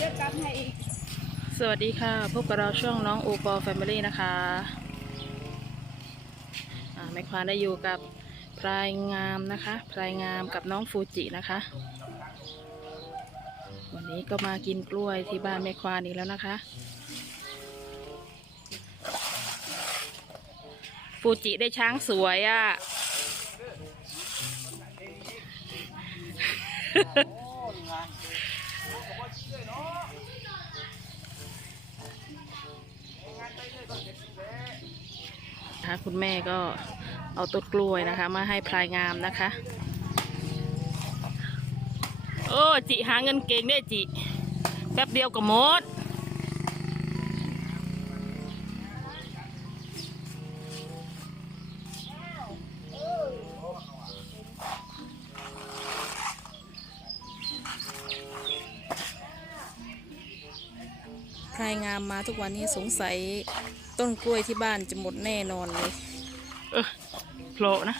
เดี๋ยวกลับให้อีก สวัสดีค่ะ พบกับเราช่วงน้องโอปอลแฟมิลี่นะคะแม่ควานได้อยู่กับพรายงามนะคะพรายงามกับน้องฟูจินะคะ วันนี้ก็มากินกล้วยที่บ้านแม่ควานอีกแล้วนะคะ ฟูจิได้ช้างสวยอะ่ะ นะคะคุณแม่ก็เอาต้นกล้วยนะคะ มาให้พลายงามนะคะ โอ้จิหาเงินเก่งได้จิแป๊บเดียวก็หมดพลายงามมาทุกวันนี้สงสัย ต้นกล้วยที่บ้านจะหมดแน่นอนเลย เออโผล่นะ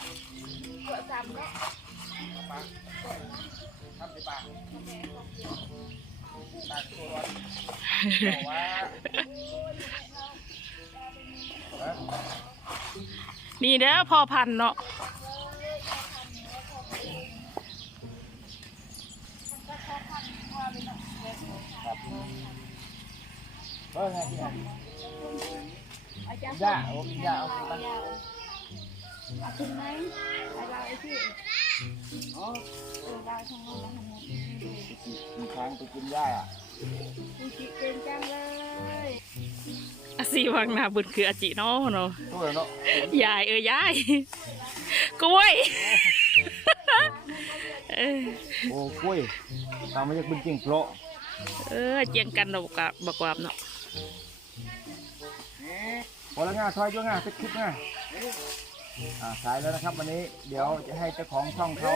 นี่เด้อพอพันเนาะเออไงพี่อะ อาจารย์ย่าโอ้กินย่าเอาสิบ้างเอาขึ้นไหมไปเราไอ้ที่อ๋อเออเราทางโน้นแล้วทางโน้นนี่เลยมีช้างไปกินหญ้าอะคุณจิเก่งจังเลยอาซีวังนาบุญคืออาจิเนาะเนาะตัวเนาะยายเออยายกล้วยเออโอ้กล้วยตามมาจากบึงจริงโปะเออเจียงกันเรากับบักวามเนาะ พอแล้วง่าซอยด้วยง่าสักคลิปง่าอ่าสายแล้วนะครับ วันนี้เดี๋ยวจะให้เจ้าของช่องเขา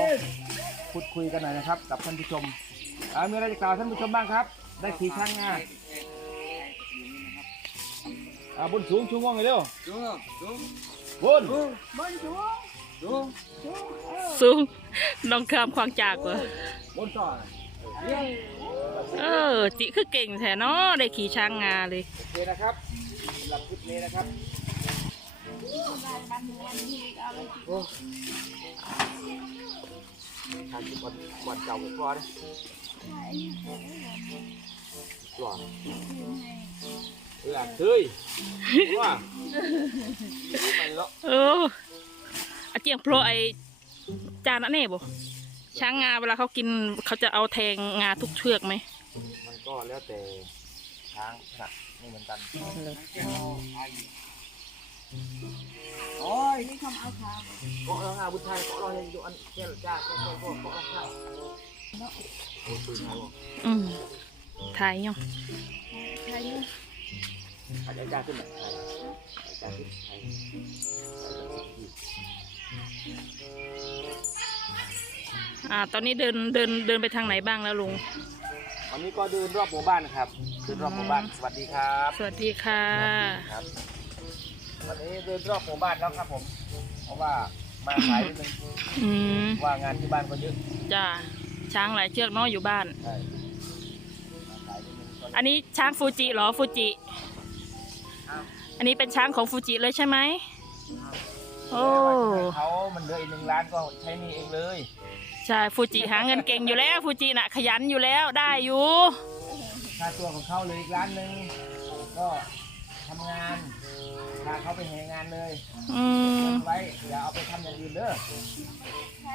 พูดคุยกันหน่อยนะครับ กับท่านผู้ชมอ่ามีอะไรจะกล่าวท่านผู้ชมบ้างครับ ได้ขี่ช่างง่าอ่าบนสูงชูม่วงเลยเร็วบนบนสูงสูงเออสูงน้องคามควางจากเหรอบนต่อ เออ จิคือเก่งแท้เนาะได้ขี่ช้างงาเลยโอเคนะครับสำหรับคลิปนี้นะครับบ้านบ้านเมืองนี่เอาเลยจิโอ้ทานที่บอลบอลเก่าไปพอนะใช่เออหล่อคืนให้เออเฮ้ยว่าไปแล้วเอออาเจียงโปรไอจานอันนี้บ่ ช้างงาเวลาเขากินเขาจะเอาแทงงาทุกเชือกไหมมันก็แล้วแต่ช้างขนาดไม่เหมือนกันโอ้ยนี่คำเอาขาเกาะเราหาบุญไทยเกาะเรายังอยู่อันเจ้าจ้าเจ้าเจ้าเกาะเราข้างโอ้ยปืนเขาอืมถ่ายยังใครนี่อาจารย์จ้าขึ้นไหนไทยอาจารย์ขึ้นไทย อ่า ตอนนี้เดินเดินเดินไปทางไหนบ้างแล้วลุง วันนี้ก็เดินรอบหมู่บ้านนะครับเดินรอบหมู่บ้าน สวัสดีครับสวัสดีค่ะ ครับ วันนี้เดินรอบหมู่บ้านแล้วครับผม เพราะว่ามาขายนิดนึงอืมว่างานที่บ้านก็เยอะจ้าช้างหลายเชือกเนาะอยู่บ้าน ใช่มาขายนิดนึงก็อันนี้ช้างฟูจิเหรอฟูจิ อ้าวอันนี้เป็นช้างของฟูจิเลยใช่ไหม โอ้ เขามันเหลืออีกหนึ่งล้านก็ใช้หนี่เองเลย ใช่ฟูจิหาเงินเก่งอยู่แล้วฟูจิน่ะขยันอยู่แล้วได้อยู่ค่าตัวของเขาเหลยอีกล้านหนึ่งก็ทำงานพาเขาไปแห่งานเลยอืมเก็บไว้อย่าเอาไปทำอย่างอื่นเด้อ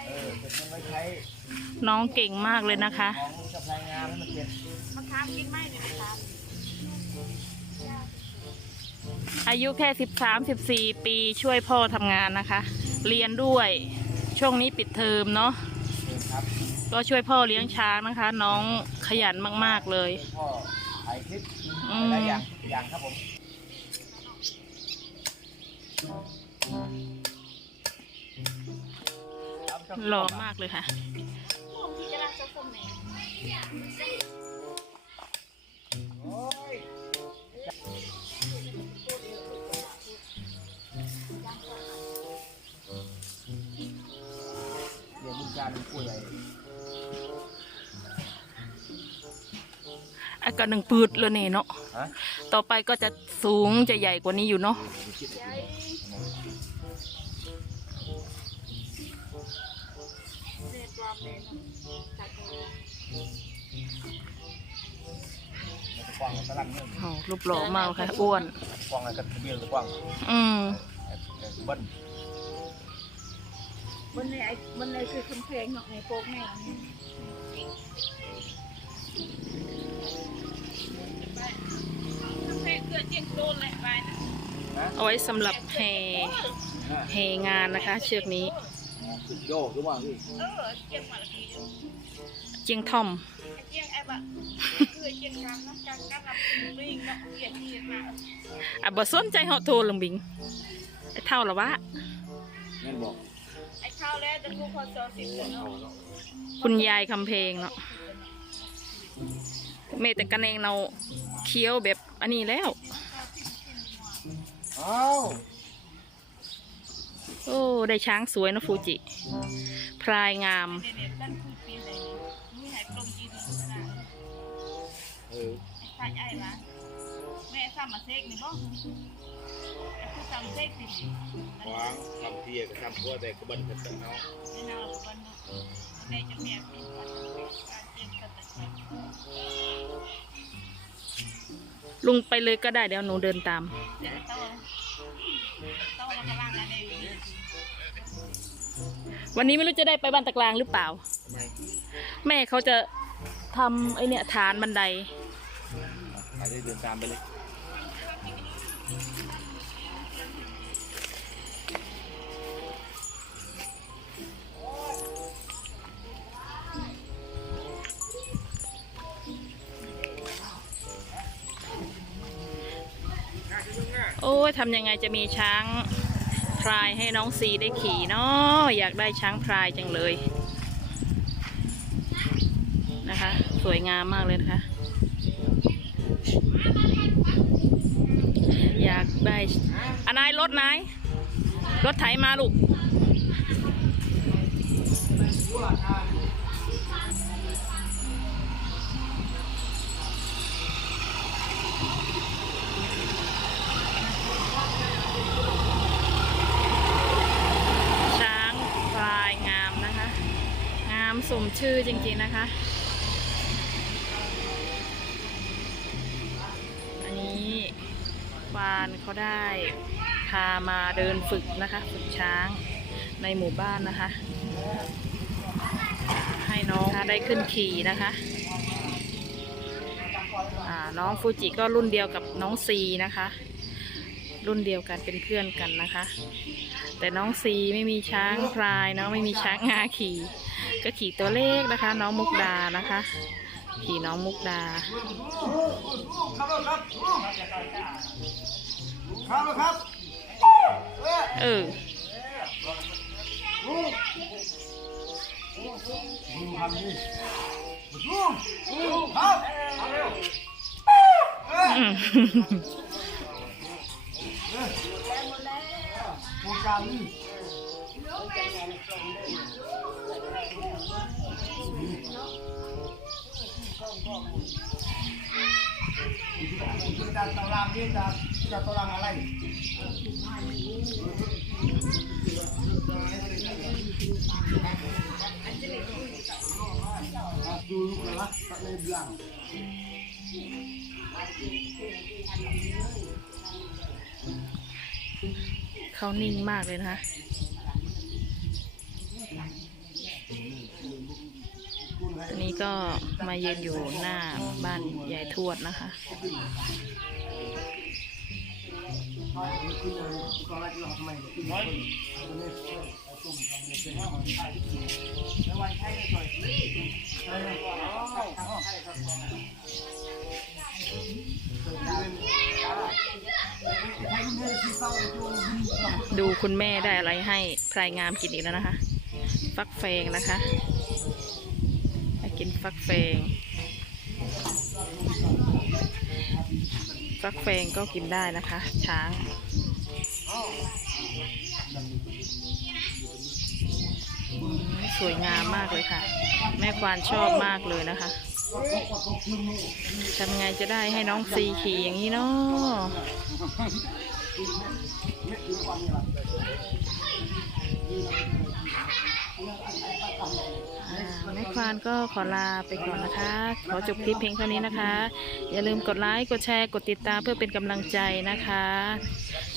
เออเก็บเงินไว้ใช้น้องเก่งมากเลยนะคะ ของเจ้าพลายงานให้มันเก็บมะขามกินไหมเนี่ยมะขามอายุแค่สิบสามสิบสี่ปีช่วยพ่อทำงานนะคะ เรียนด้วยช่วงนี้ปิดเทอมเนาะเองครับ ก็ช่วยพ่อเลี้ยงช้างนะคะ น้องขยันมาก ๆ เลย พ่อถ่ายคลิปอืม หลายอย่างทุกอย่างครับผม หล่อมากเลยค่ะผมที่จะรักสักสมัยโอ้ยเดี๋ยวบุญการเป็นผู้ใหญ่อาอะ ก็หนึ่งปืดแล้วเนี่ยเนาะฮะต่อไปก็จะสูงจะใหญ่กว่านี้อยู่เนาะใหญ่เรียนรอบเลยเนาะตัดเลยมันจะกว้างตะลังเนี่ยโอ้รูปหล่อมากค่ะอ้วนกว้างอะไรกันเบี้ยหรือกว้างอืมเบิ้ลบนในไอ้บนในคือคำเพลงเนาะในโป๊กแม่ เอาไว้สำหรับแห่นะแห่งานนะคะ เชือกนี้สุดโยกหรือว่าพี่เออเจียงมาละทีเจียงท่อมไอ้เจียงไอ้บะคือเจียงกลางนะกลางกลางรับวิ่งเนาะเกียรติมาอะบ่สนใจเหาะโทรลงบิงไอ้เท่าละวะแม่นบอกไอ้ข้าวแล้วจะคู่พอซอสิบเนาะคุณยายคำเพลงเนาะเมแต่กันเองเราเคี้ยวแบบอันนี้แล้ว อ้าวโอ้ ได้ช้างสวยนะฟูจิพรายงามเดี๋ยวตั้งคู่ปีเลยนี่หายกลมกินนะเออใช่ไอ้ละแม่ซ้ำมาเซ็กนี่บ่คือซ้ำเซ็กสิวางทำเทียกับทำพัวแต่กระบันกันเนาะ ไม่น่าเราบ้านเนาะในจะแม่เป็นการเจียงกัน ลุงไปเลยก็ได้เดี๋ยวหนูเดินตามเดี๋ยวโตโตเรากำลังอะไรอยู่วันนี้ไม่รู้จะได้ไปบ้านตะกลางหรือเปล่าทำไมแม่เขาจะทำไอเนี่ยฐานบันไดใครได้เดินตามไปเลย ยทำยังไงจะมีช้างพรายให้น้องซีได้ขี่เนาะอยากได้ช้างพรายจังเลยนะคะ สวยงามมากเลยนะคะ อยากได้อันนายรถนายรถไถมาลูก ชื่อจริงๆนะคะ อันนี้ฟานเขาได้พามาเดินฝึกนะคะ ฝึกช้างในหมู่บ้านนะคะ ให้น้องได้ขึ้นขี่นะคะน้องฟูจิก็รุ่นเดียวกับน้องซีนะคะ รุ่นเดียวกันเป็นเพื่อนกันนะคะ แต่น้องซีไม่มีช้างพลายเนาะไม่มีช้างงาขี่ ก็ขี่ตัวเล็กนะคะ น้องมุกดานะคะ ขี่น้องมุกดาครับครับเออครับอืม ผู้การนี่จะตารางนี่จะจะตารางอะไรดูลูกละตะเลบลังเขานิ่งมากเลยนะคะ อนนี้ก็มายืนอยู่หน้าบ้านยายทวดนะคะดูคุณแม่ได้อะไรให้พลายงามกินอีกแล้วนะคะ ฟักแฟงนะคะ กินฟักแฟง ฟักแฟงก็กินได้นะคะ ช้าง สวยงามมากเลยค่ะ แม่ควานชอบมากเลยนะคะทำไงจะได้ให้น้องซีขี่อย่างนี้เนาะ แม่ควานก็ขอลาไปก่อนนะคะ ขอจบคลิปเพลงเท่านี้นะคะ อย่าลืมกดไลค์ กดแชร์ กดติดตามเพื่อเป็นกำลังใจนะคะ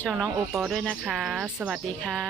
ช่องน้องโอปอลด้วยนะคะ สวัสดีค่ะ